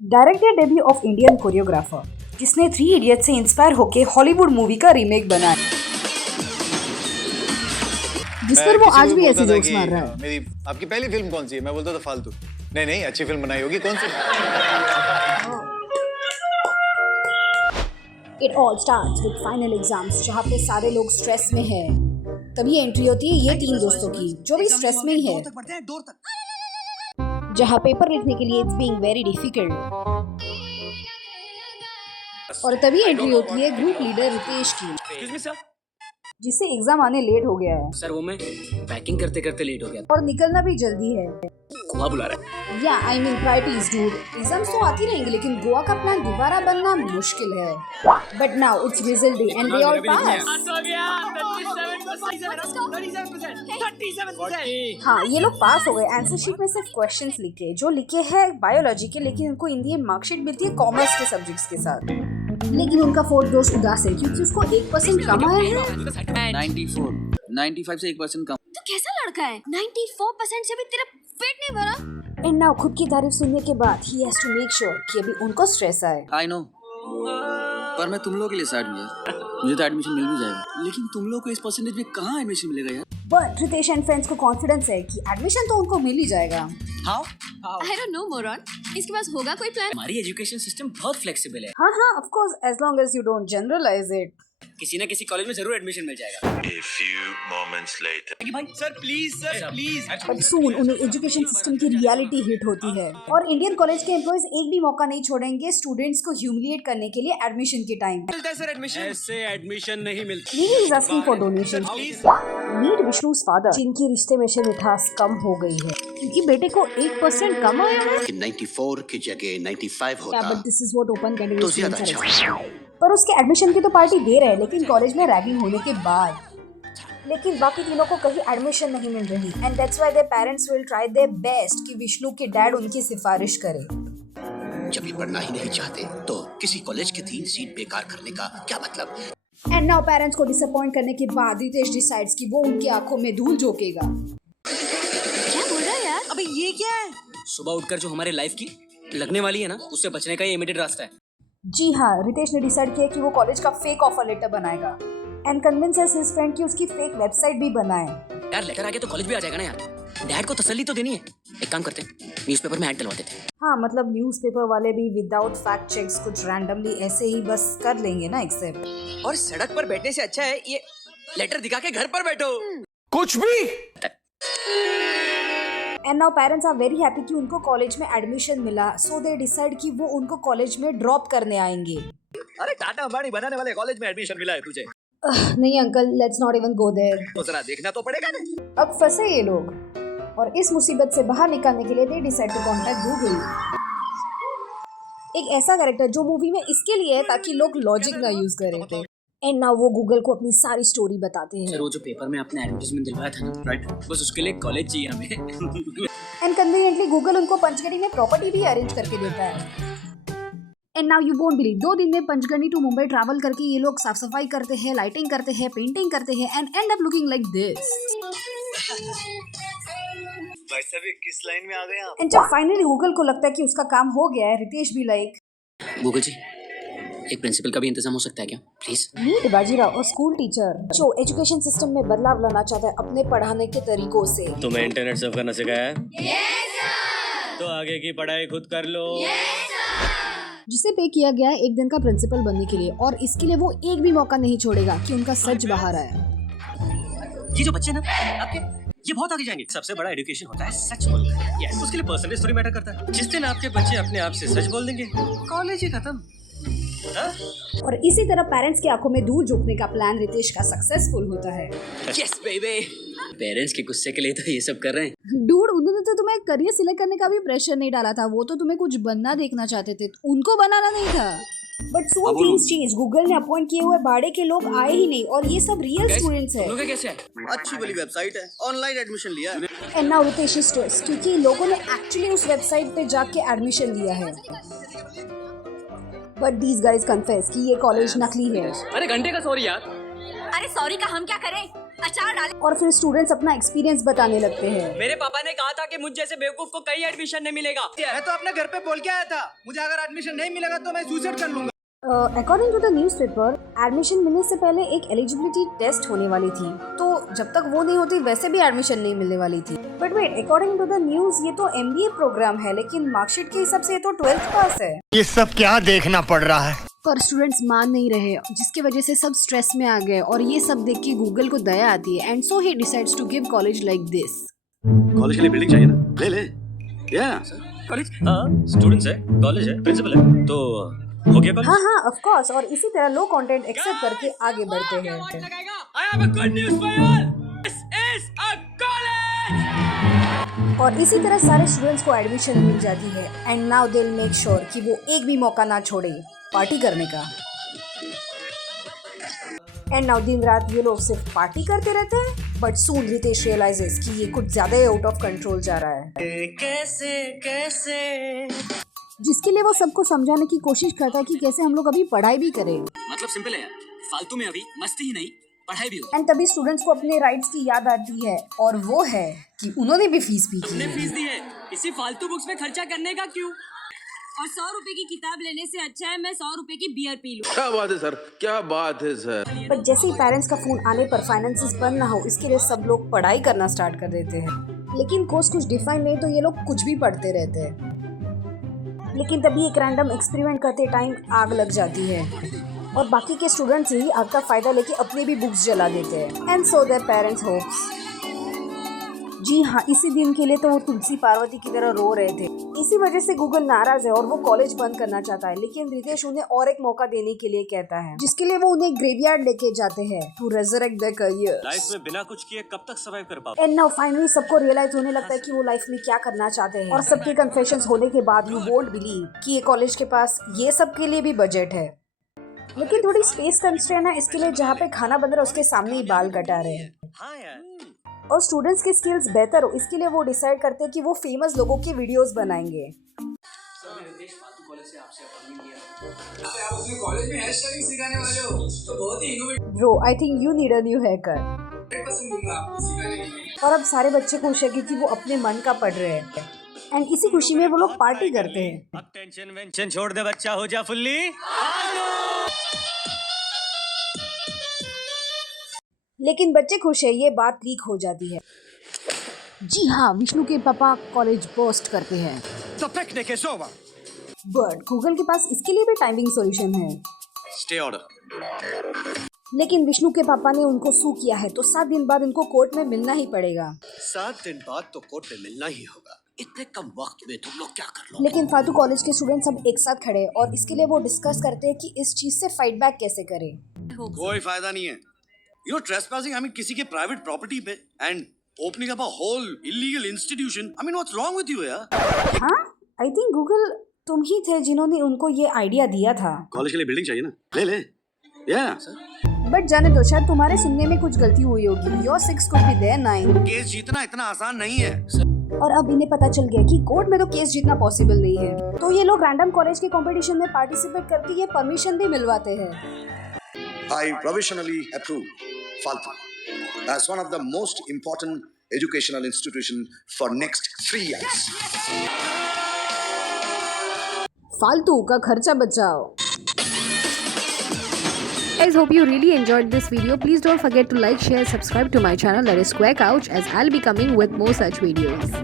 Director debut of Indian choreographer जिसने three idiot से inspire होके हॉलीवुड मूवी का रीमेक बनाया, जिस पर वो आज भी ऐसे जोक्स मार रहा है। मेरी आपकी पहली फिल्म कौन सी है? मैं बोलता था फालतू। नहीं नहीं, अच्छी फिल्म बनाई होगी। कौन सी? It all starts with final exams, जहाँ पे सारे लोग स्ट्रेस में है। तभी एंट्री होती है ये तीन दोस्तों की जो भी स्ट्रेस में ही है, जहाँ पेपर लिखने के लिए इट्स बीइंग वेरी डिफिकल्ट। और तभी एंट्री होती है ग्रुप लीडर रितेश की, जिससे एग्जाम आने लेट हो गया है। सर वो मैं पैकिंग करते करते लेट हो गया और निकलना भी जल्दी है। गोवा बुला रहा है। या I mean priorities dude. Exams तो आती रहेंगे लेकिन गोवा का प्लान दोबारा बनना मुश्किल है। But now it's result day and they all pass. हाँ, ये लोग पास हो गए। आंसर शीट में सिर्फ क्वेश्चंस लिखे जो लिखे हैं बायोलॉजी के, लेकिन उनको हिंदी मार्कशीट मिलती है कॉमर्स के सब्जेक्ट्स के साथ। लेकिन उनका फोर्थ दोस्त उदास है क्योंकि उसको 1% कम आया है। 95 से 1% कम। तो कैसा लड़का है? 94% से भी तेरा पेट नहीं भरा? एंड नाउ खुद की तारीफ सुनने के बाद ही हैज टू मेक श्योर कि अभी उनको स्ट्रेस आए। आई नो, पर मैं तुम लोगों के लिए सैड हूँ यार। मुझे तो एडमिशन मिल भी जाएगा, लेकिन तुम लोग को इस परसेंटेज में कहाँ एडमिशन मिलेगा यार? बट रितेश एंड फ्रेंड्स को कॉन्फिडेंस है कि एडमिशन तो उनको मिल ही जाएगा। How? I don't know, moron. इसके पास होगा कोई प्लान? हमारी एजुकेशन सिस्टम बहुत फ्लेक्सिबल है। हाँ हाँ, of course, as long as you don't generalise it. किसी न किसी कॉलेज में जरूर एडमिशन मिल जाएगा। A few moments later. भाई सर प्लीज बट सून उन्हें एजुकेशन सिस्टम की रियलिटी हिट होती है और इंडियन कॉलेज के एम्प्लॉइज एक भी मौका नहीं छोड़ेंगे स्टूडेंट्स को ह्यूमिलिएट करने के लिए एडमिशन के टाइम। मिलता है सर एडमिशन? ऐसे एडमिशन नहीं मिलता। He is asking for donation. Meet Vishnu's father, जिनकी रिश्ते में से मिठास कम हो गई है क्योंकि बेटे को 1% कम आया है। 94 की जगह 95 होता but this is what open तो कैंडिडेट्स ज्यादा अच्छा। पर उसके एडमिशन की तो पार्टी दे रहे हैं, लेकिन कॉलेज में रैगिंग होने के बाद। लेकिन बाकी तीनों को कहीं एडमिशन नहीं मिल रही and that's why their parents will try their best कि विष्णु के डैड उनकी सिफारिश करे। जब ये पढ़ना ही नहीं चाहते तो किसी कॉलेज की 3 सीट बेकार करने का क्या मतलब? एंड नाउ पेरेंट्स को डिसअपॉइंट करने के बाद रितेश डिसाइड्स कि वो उनकी आंखों में धूल झोंकेगा। क्या बोल रहा है यार? अबे ये क्या है? सुबह उठकर जो हमारे लाइफ की लगने वाली है ना, उससे बचने का ये इमीडिएट रास्ता है। जी हाँ, रितेश ने डिसाइड किया कि वो कॉलेज का फेक ऑफर लेटर बनाएगा एंड कन्विंसेस हिज फ्रेंड कि उसकी फेक वेबसाइट भी बनाए। यार लेटर आ गया तो कॉलेज भी आ जाएगा ना यार। डैड को तसल्ली तो देनी है। एक काम करते हैं, न्यूज़पेपर में ऐड डलवा देते हैं। हाँ, मतलब न्यूज़पेपर वाले भी विदाउट फैक्ट चेक्स कुछ रैंडमली ऐसे ही बस कर लेंगे ना एक्सेप्ट। और सड़क पर बैठने से अच्छा है ये लेटर दिखा के घर पर बैठो। कुछ भी। And now parents are very happy कि उनको कॉलेज में एडमिशन मिला, सो दे डिसाइड कि वो उनको कॉलेज में ड्रॉप करने आएंगे। अरे टाटा अंबानी बनाने वाले कॉलेज में एडमिशन मिला है तुझे? नहीं uncle, let's not even go there. तो जरा देखना तो पड़ेगा ना। अब फंसे ये लोग और इस मुसीबत से बाहर निकालने के लिए they decide to contact Google, एक ऐसा कैरेक्टर जो मूवी में इसके लिए है ताकि लोग लॉजिक ना यूज करें थे। एंड नाउ वो गूगल को अपनी सारी स्टोरी बताते हैं। सर वो जो पेपर में आपने एडवर्टाइजमेंट दिलवाया था ना, राइट, बस उसके लिए कॉलेज चाहिए हमें। एंड कन्वीनियंटली गूगल उनको पंचगढ़ी में प्रॉपर्टी भी अरेंज करके देता है। And now you won't believe, 2 दिन में पंचगढ़ी टू मुंबई ट्रैवल करके ये लोग साफ सफाई करते हैं, लाइटिंग करते हैं, पेंटिंग करते हैं and and up looking like this. भाई साहब, ये किस लाइन में आ गए आप? एंड जब फाइनली गूगल को लगता है कि उसका काम हो गया है, रितेश भी लाइक, गूगल जी एक प्रिंसिपल का भी इंतजाम हो सकता है क्या प्लीज? मीट बाजीराव और स्कूल टीचर जो एजुकेशन सिस्टम में बदलाव लाना चाहता है अपने पढ़ाने के तरीकों से। तुम्हें इंटरनेट सर्फ करना सिखाया है? तो आगे की पढ़ाई खुद कर लो। जिसे पे किया गया है 1 दिन का प्रिंसिपल बनने के लिए और इसके लिए वो एक भी मौका नहीं छोड़ेगा कि उनका सच बाहर आए। ये जो बच्चे ना आपके, ये बहुत आगे जाएंगे। सबसे बड़ा एजुकेशन होता है सच बोलना। यस, उसके लिए परसेंटेज थोड़ी मैटर करता है। जिस दिन आपके बच्चे अपने आप से सच बोल देंगे, कॉलेज ही खत्म। और इसी तरह पेरेंट्स की आंखों में धूल झोंकने का प्लान रितेश का सक्सेसफुल होता है। यस बेबी, पेरेंट्स के गुस्से के लिए तो ये सब कर रहे हैं। डूड, उन्होंने तो तुम्हें करियर सिलेक्ट करने का भी प्रेशर नहीं डाला था, वो तो तुम्हें कुछ बनना देखना चाहते थे, उनको बनाना नहीं था। But soon things change, Google ने अपॉइंट किए हुए भाड़े के लोग आए ही नहीं और ये सब रियल स्टूडेंट्स हैं। लोग कैसे है? अच्छी वाली वेबसाइट है, ऑनलाइन एडमिशन लिया। And now Ritesh is stressed क्योंकि लोगों ने एक्चुअली उस वेबसाइट पे जाके एडमिशन लिया है। बट दीज गाइज कन्फेस कि ये कॉलेज नकली है। अरे घंटे का सॉरी यार। अरे सॉरी का हम क्या करें? अचार डाले। और फिर स्टूडेंट्स अपना एक्सपीरियंस बताने लगते हैं। मेरे पापा ने कहा था कि मुझ जैसे बेवकूफ को कहीं एडमिशन नहीं मिलेगा। मैं तो अपने घर पे बोल के आया था, मुझे अगर एडमिशन नहीं मिलेगा तो मैं सुसाइड कर लूंगा। According to the newspaper, admission मिलने से पहले एक एलिजिबिलिटी टेस्ट होने वाली थी, तो जब तक वो नहीं होती वैसे भी एडमिशन नहीं मिलने वाली थी। But wait, according to the news ये तो MBA प्रोग्राम है, लेकिन मार्कशीट के हिसाब से ये तो 12th पास है। ये सब क्या देखना पड़ रहा है? पर स्टूडेंट्स मान नहीं रहे, जिसकी वजह से सब स्ट्रेस में आ गए और ये सब देख के गूगल को दया आती है, and so he decides to give college like this. College के लिए बिल्डिंग चाहिए ना, ले ले। या कॉलेज, हाँ स्टूडेंट्स है, कॉलेज है, प्रिंसिपल है, तो हो गया कॉलेज। हाँ ऑफ कोर्स, और इसी तरह लो कंटेंट एक्सेप्ट करके आगे बढ़ते हैं। I have a good news for you all. This is a college. और इसी तरह सारे स्टूडेंट्स को एडमिशन मिल जाती है, and now they will make sure कि वो एक भी मौका ना छोड़े पार्टी करने का। एंड नाउ दिन रात ये लोग सिर्फ पार्टी करते रहते हैं, बट सून रितेश रियलाइजेस कि ये कुछ ज्यादा ही आउट ऑफ कंट्रोल जा रहा है। कैसे जिसके लिए वो सबको समझाने की कोशिश करता है कि कैसे हम लोग अभी पढ़ाई भी करें। मतलब सिंपल है यार, फालतू में अभी मस्ती ही नहीं पढ़ाई भी हो। एंड तभी स्टूडेंट्स को अपने राइट्स की याद आती है, और वो है कि उन्होंने भी फीस भी की है। फीस दी है, इसी फालतू बुक्स में खर्चा करने का क्यों? और 100 रुपए की किताब लेने से अच्छा है मैं 100 रुपए की बियर पी लूं। क्या बात है सर, क्या बात है सर। पर जैसे ही पेरेंट्स का फोन आने पर फाइनेंसेस बंद ना हो, इसके लिए सब लोग पढ़ाई करना स्टार्ट कर देते हैं। लेकिन कोर्स कुछ डिफाइन नहीं, तो ये लोग कुछ भी पढ़ते रहते हैं। लेकिन तभी एक रैंडम एक्सपेरिमेंट करते टाइम आग लग जाती है, और बाकी के स्टूडेंट्स यही आग का फायदा लेके अपनी भी बुक्स जला देते हैं। And so their parents hopes. जी हाँ, इसी दिन के लिए तो वो तुलसी पार्वती की तरह रो रहे थे। इसी वजह से गूगल नाराज है और वो कॉलेज बंद करना चाहता है, लेकिन रितेश उन्हें और एक मौका देने के लिए कहता है, जिसके लिए वो उन्हें ग्रेवयार्ड लेके जाते हैं to resurrect their career. Life में बिना कुछ किए कब तक सर्वाइव कर पाओ? एंड नाउ फाइनली सबको रियलाइज होने लगता है कि वो लाइफ में क्या करना चाहते हैं, और सबके कन्फेशंस होने के बाद यू वोंट बिलीव कि ये कॉलेज के पास ये सब के लिए भी बजट है। लेकिन थोड़ी स्पेस कंस्ट्रेंट है, इसके लिए जहाँ पे खाना बन रहा है उसके सामने ही बाल कटा रहे हैं। हाँ यार, और स्टूडेंट्स की स्किल्स बेहतर हो, इसके लिए वो डिसाइड करते हैं कि वो फेमस लोगों की वीडियोस बनाएंगे। कॉलेज में हेयर स्टाइलिंग सिखाने वाले हो तो बहुत ही innovative. Bro, I think you need a new haircut. 100% दूंगा आपको सिखाने के लिए। और अब सारे बच्चे खुश है क्योंकि वो अपने मन का पढ़ रहे हैं, एंड इसी खुशी में वो लोग पार्टी करते हैं। अब टेंशन वेंशन छोड़ दे बच्चा, हो जा फुल्ली। लेकिन बच्चे खुश है, ये बात लीक हो जाती है। जी हाँ, विष्णु के पापा कॉलेज पोस्ट करते हैं। The picnic is over. But Google के पास इसके लिए भी टाइमिंग सॉल्यूशन है। Stay order. लेकिन विष्णु के पापा ने उनको सू किया है, तो 7 दिन बाद उनको कोर्ट में मिलना ही पड़ेगा। 7 दिन बाद तो कोर्ट में मिलना ही होगा। इतने कम वक्त में तुम लोग क्या कर लो? लेकिन फालतू कॉलेज के स्टूडेंट सब एक साथ खड़े हैं, और इसके लिए वो डिस्कस करते हैं कि इस चीज से फाइट बैक कैसे करें। कोई फायदा नहीं है। You're trespassing, I mean, किसी के प्राइवेट प्रॉपर्टी पे and opening up a whole illegal institution. I mean, what's wrong with you, यार? हाँ, आई थिंक गूगल तुम ही थे जिन्होंने उनको ये आइडिया दिया था। कॉलेज के लिए बिल्डिंग चाहिए ना, ले ले। या बट जाने दो, शायद तुम्हारे सुनने में कुछ गलती हुई होगी। Your 6 could be there 9। Case जीतना इतना आसान नहीं है। और अब इन्हें पता चल गया कि कोर्ट में तो केस जीतना पॉसिबल नहीं है, तो ये लोग रैंडम कॉलेज के कंपटीशन में पार्टिसिपेट करके ये परमिशन भी मिलवाते हैं। I provisionally approve Faltu as one of the most important educational institution for next 3 years. फालतू का खर्चा बचाओ। Guys, hope you really enjoyed this video. Please don't forget to like, share, subscribe to my channel, that is Square Couch, as I'll be coming with more such videos.